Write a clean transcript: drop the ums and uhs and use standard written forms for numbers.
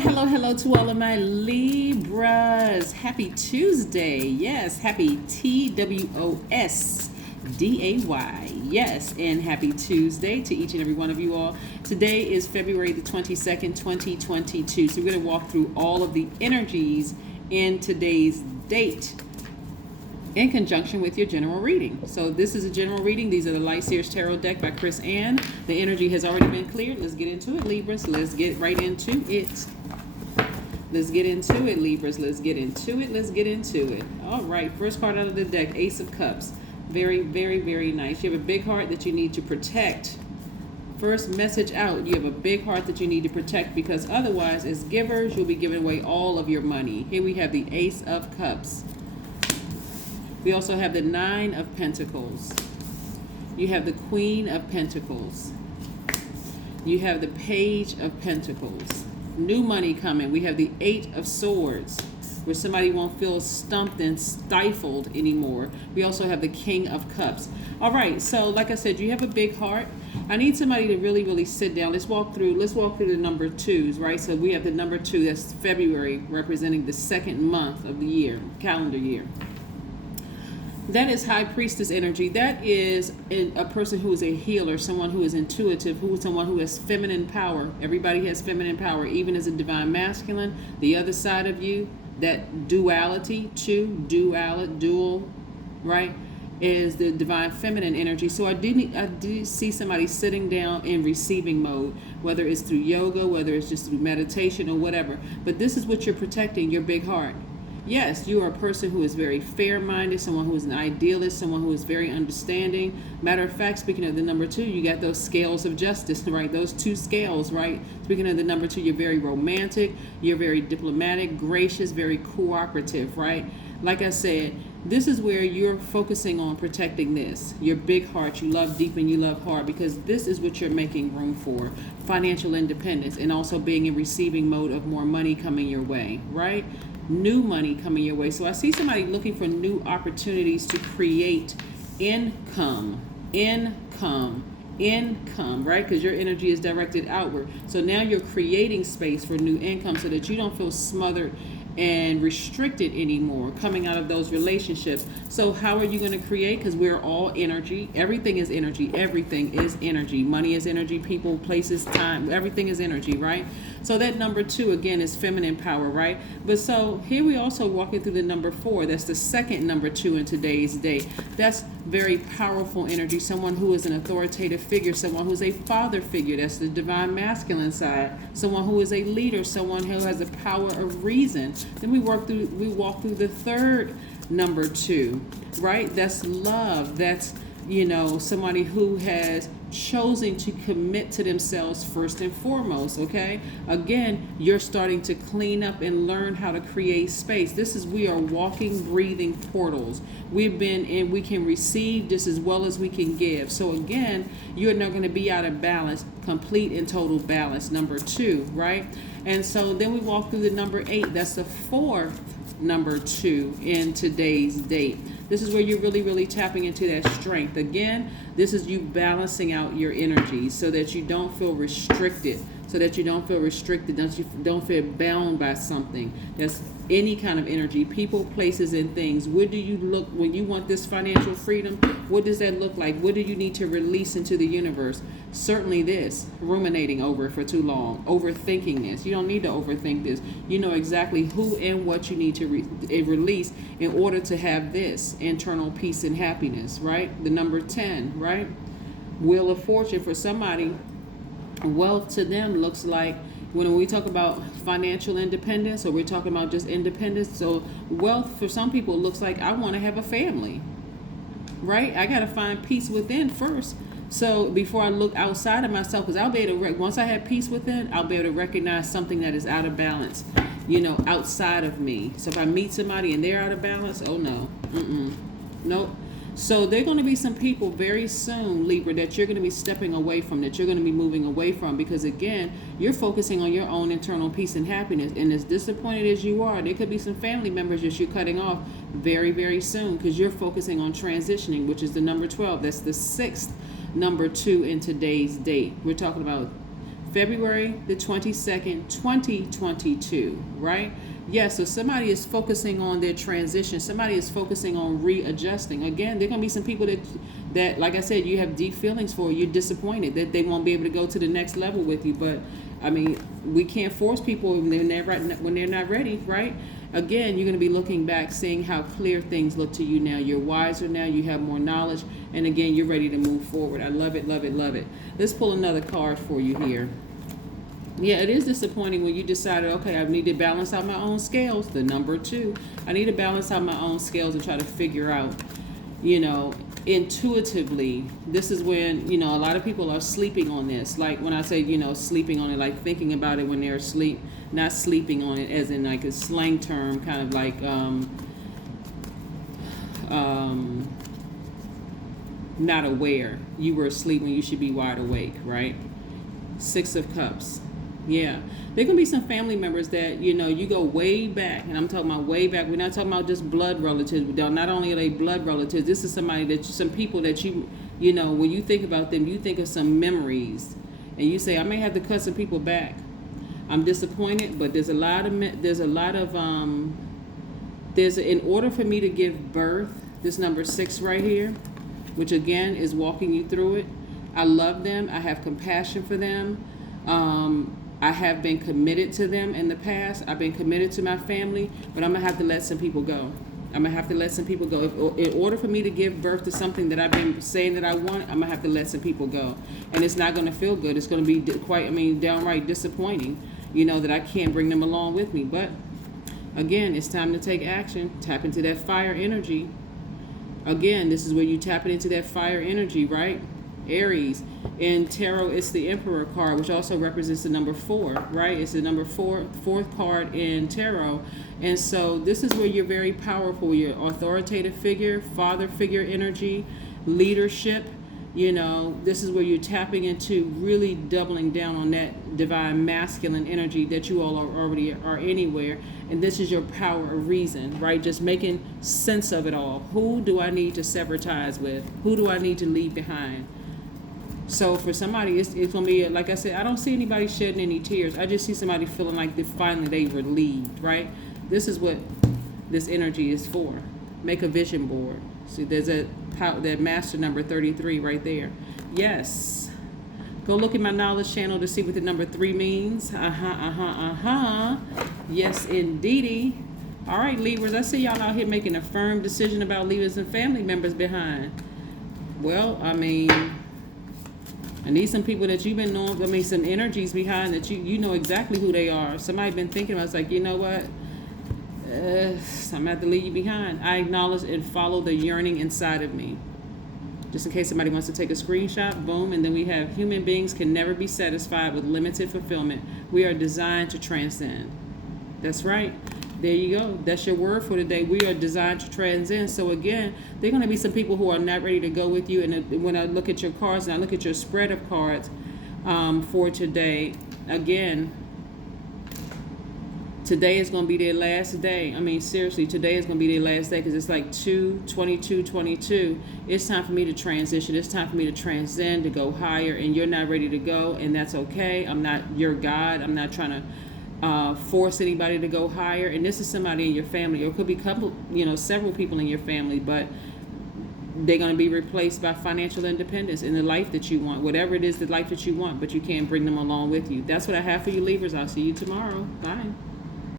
Hello to all of my Libras. Happy Tuesday. Yes, happy TWOSDAY. Yes, and happy Tuesday to each and every one of you all. Today is February the 22nd, 2022. So we're going to walk through all of the energies in today's date in conjunction with your general reading. So this is a general reading. These are the Light Seers Tarot deck by Chris Ann. The energy has already been cleared. Let's get into it, Libras. Let's get right into it. Let's get into it, Libras. Let's get into it. Let's get into it. All right. First card out of the deck, Ace of Cups. Very, very, very nice. You have a big heart that you need to protect. First message out, you have a big heart that you need to protect, because otherwise, as givers, you'll be giving away all of your money. Here we have the Ace of Cups. We also have the Nine of Pentacles. You have the Queen of Pentacles. You have the Page of Pentacles. New money coming. We have the Eight of Swords, where somebody won't feel stumped and stifled anymore. We also have the King of Cups. All right, so like I said, you have a big heart. I need somebody to really, really sit down. Let's walk through the number twos, right? So we have the number 2, that's February, representing the second month of the year, calendar year. That is High Priestess energy. That is a person who is a healer, someone who is intuitive, someone who has feminine power. Everybody has feminine power, even as a divine masculine. The other side of you, that duality, dual, right, is the divine feminine energy. So I do see somebody sitting down in receiving mode, whether it's through yoga, whether it's just through meditation or whatever. But this is what you're protecting, your big heart. Yes, you are a person who is very fair-minded, someone who is an idealist, someone who is very understanding. Matter of fact, speaking of the number 2, you got those scales of justice, right? Those 2 scales, right? Speaking of the number 2, you're very romantic, you're very diplomatic, gracious, very cooperative, right? Like I said, this is where you're focusing on protecting this. Your big heart, you love deep and you love hard, because this is what you're making room for. Financial independence, and also being in receiving mode of more money coming your way, right? New money coming your way. So I see somebody looking for new opportunities to create income, right? Because your energy is directed outward. So now you're creating space for new income so that you don't feel smothered and restricted anymore coming out of those relationships. So how are you going to create? Because we're all energy. Everything is energy. Everything is energy. Money is energy. People, places, time, everything is energy, right? So that number 2 again is feminine power, right? But so here we also walking through the number 4. That's the second number 2 in today's day. That's very powerful energy. Someone who is an authoritative figure, someone who's a father figure. That's the divine masculine side. Someone who is a leader, someone who has the power of reason. Then we walk through the third number 2, right? That's love. That's, somebody who has chosen to commit to themselves first and foremost, okay? Again, you're starting to clean up and learn how to create space. We are walking, breathing portals. We can receive just as well as we can give. So again, you're not going to be out of balance, complete and total balance, number 2, right? And so then we walk through the number 8. That's the fourth number 2 in today's date. This is where you're really, really tapping into that strength. Again, this is you balancing out your energy so that you don't feel restricted. Don't feel bound by something. That's any kind of energy, people, places, and things. Where do you look when you want this financial freedom? What does that look like? What do you need to release into the universe? Certainly this, ruminating over it for too long, overthinking this. You don't need to overthink this. You know exactly who and what you need to release in order to have this internal peace and happiness, right? The number 10, right? Wheel of Fortune for somebody. Wealth to them looks like, when we talk about financial independence, or we're talking about just independence, so wealth for some people looks like, I want to have a family, right? I got to find peace within first. So before I look outside of myself, because I'll be able to, once I have peace within, I'll be able to recognize something that is out of balance, outside of me. So if I meet somebody and they're out of balance, oh no, nope. So there are going to be some people very soon, Libra, that you're going to be stepping away from, that you're going to be moving away from, because again, you're focusing on your own internal peace and happiness. And as disappointed as you are, there could be some family members that you're cutting off very, very soon, because you're focusing on transitioning, which is the number 12. That's the 6th number 2 in today's date. We're talking about February the 22nd, 2022, right? Yeah, so somebody is focusing on their transition. Somebody is focusing on readjusting. Again, there are going to be some people that, like I said, you have deep feelings for. You're disappointed that they won't be able to go to the next level with you. But, I mean, we can't force people when they're not ready, right? Again, you're going to be looking back, seeing how clear things look to you now. You're wiser now. You have more knowledge. And, again, you're ready to move forward. I love it, love it, love it. Let's pull another card for you here. Yeah, it is disappointing when you decided, okay, I need to balance out my own scales, the number 2. I need to balance out my own scales and try to figure out, intuitively. This is when, a lot of people are sleeping on this. Like when I say, sleeping on it, like thinking about it when they're asleep, not sleeping on it as in like a slang term, kind of like, not aware. You were asleep when you should be wide awake, right? 6 of Cups. Yeah, there can be some family members that, you go way back, and I'm talking about way back. We're not talking about just blood relatives. Not only are they blood relatives, this is some people that when you think about them, you think of some memories, and you say, I may have to cut some people back. I'm disappointed, but in order for me to give birth, this number 6 right here, which again is walking you through it. I love them. I have compassion for them. I have been committed to them in the past. I've been committed to my family, but I'm going to have to let some people go. In order for me to give birth to something that I've been saying that I want, I'm going to have to let some people go. And it's not going to feel good. It's going to be downright disappointing, that I can't bring them along with me. But again, it's time to take action. Tap into that fire energy. Again, this is where you tap it into that fire energy, right? Aries. In tarot, it's the Emperor card, which also represents the number 4, right? It's the number fourth card in tarot. And so this is where you're very powerful. Your authoritative figure, father figure energy, leadership. This is where you're tapping into really doubling down on that divine masculine energy that you all already are anywhere. And this is your power of reason, right? Just making sense of it all. Who do I need to sever ties with? Who do I need to leave behind? So for somebody, it's going to be, like I said, I don't see anybody shedding any tears. I just see somebody feeling like finally they relieved, right? This is what this energy is for. Make a vision board. See, there's that master number 33 right there. Yes. Go look at my knowledge channel to see what the number 3 means. Yes, indeedy. All right, Libras, I see y'all out here making a firm decision about leaving some family members behind. Well, I need some people that you've been knowing, some energies behind that you know exactly who they are. Somebody been thinking about, it's like, you know what? I'm going to have to leave you behind. I acknowledge and follow the yearning inside of me. Just in case somebody wants to take a screenshot, boom. And then we have human beings can never be satisfied with limited fulfillment. We are designed to transcend. That's right. There you go. That's your word for today. We are designed to transcend. So again, there are going to be some people who are not ready to go with you. And when I look at your cards and I look at your spread of cards for today, again, today is going to be their last day. Seriously, today is going to be their last day because it's like 2/22/22. It's time for me to transition. It's time for me to transcend, to go higher. And you're not ready to go, and that's okay. I'm not your God. I'm not trying to force anybody to go higher. And this is somebody in your family, or it could be several people in your family, but they're going to be replaced by financial independence in the life that you want, whatever it is, the life that you want, but you can't bring them along with you. That's what I have for you, Libras. I'll see you tomorrow. Bye.